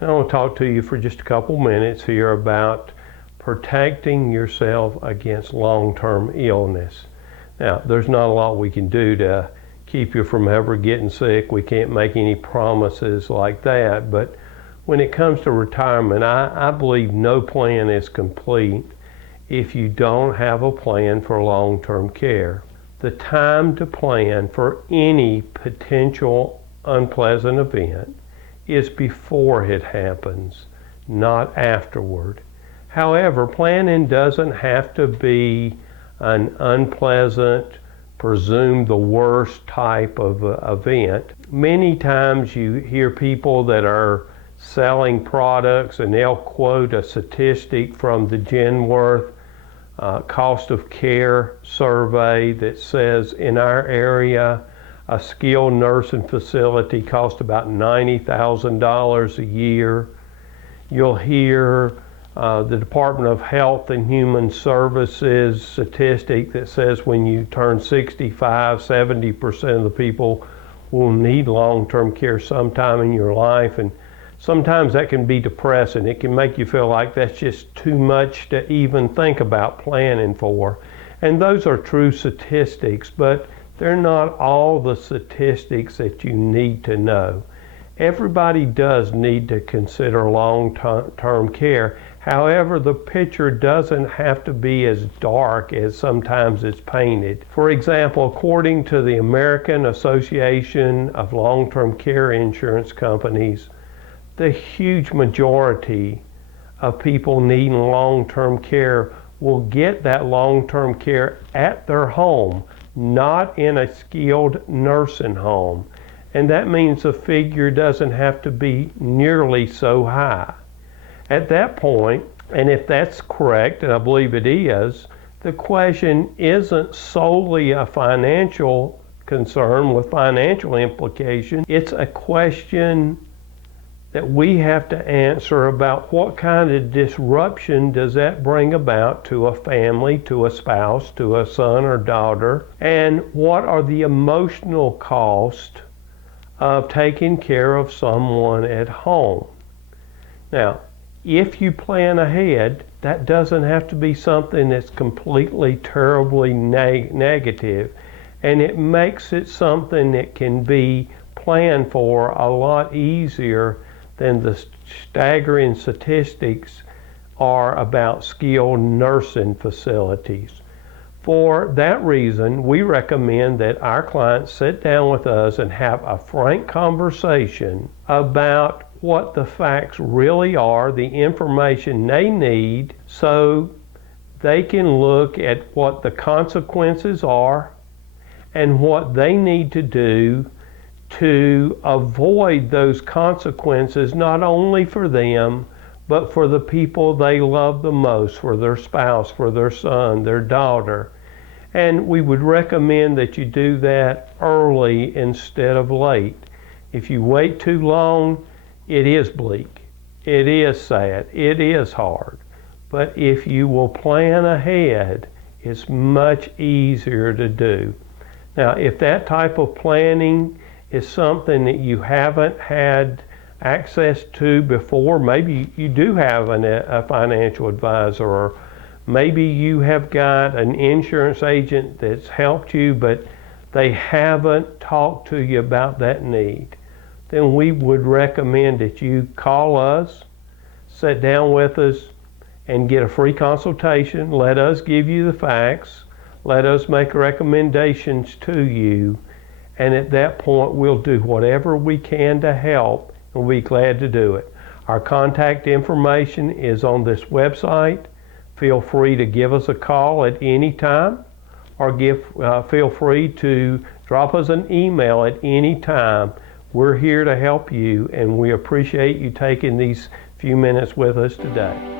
And I want to talk to you for just a couple minutes here about protecting yourself against long-term illness. Now, there's not a lot we can do to keep you from ever getting sick. We can't make any promises like that. But when it comes to retirement, I believe no plan is complete if you don't have a plan for long-term care. The time to plan for any potential unpleasant event is before it happens, not afterward. However, planning doesn't have to be an unpleasant, presumed the worst type of event. Many times you hear people that are selling products and they'll quote a statistic from the Genworth cost of care survey that says in our area a skilled nursing facility costs about $90,000 a year. You'll hear the Department of Health and Human Services statistic that says when you turn 65, 70% of the people will need long-term care sometime in your life. And sometimes that can be depressing. It can make you feel like that's just too much to even think about planning for. And those are true statistics, but they're not all the statistics that you need to know. Everybody does need to consider long-term care. However, the picture doesn't have to be as dark as sometimes it's painted. For example, according to the American Association of Long-Term Care Insurance Companies, the huge majority of people needing long-term care will get that long-term care at their home, not in a skilled nursing home. And that means the figure doesn't have to be nearly so high. At that point, and if that's correct, and I believe it is, the question isn't solely a financial concern with financial implications. It's a question that we have to answer about what kind of disruption does that bring about to a family, to a spouse, to a son or daughter, and what are the emotional costs of taking care of someone at home. Now, if you plan ahead, that doesn't have to be something that's completely terribly negative, and it makes it something that can be planned for a lot easier than the staggering statistics are about skilled nursing facilities. For that reason, we recommend that our clients sit down with us and have a frank conversation about what the facts really are, the information they need, so they can look at what the consequences are and what they need to do to avoid those consequences, not only for them, but for the people they love the most, for their spouse, for their son, their daughter. And we would recommend that you do that early instead of late. If you wait too long, it is bleak, it is sad, it is hard. But if you will plan ahead, it's much easier to do. Now, if that type of planning is something that you haven't had access to before, maybe you do have a financial advisor, or maybe you have got an insurance agent that's helped you, but they haven't talked to you about that need, then we would recommend that you call us, sit down with us, and get a free consultation. Let us give you the facts. Let us make recommendations to you. And at that point, we'll do whatever we can to help, and we'll be glad to do it. Our contact information is on this website. Feel free to give us a call at any time, or feel free to drop us an email at any time. We're here to help you, and we appreciate you taking these few minutes with us today.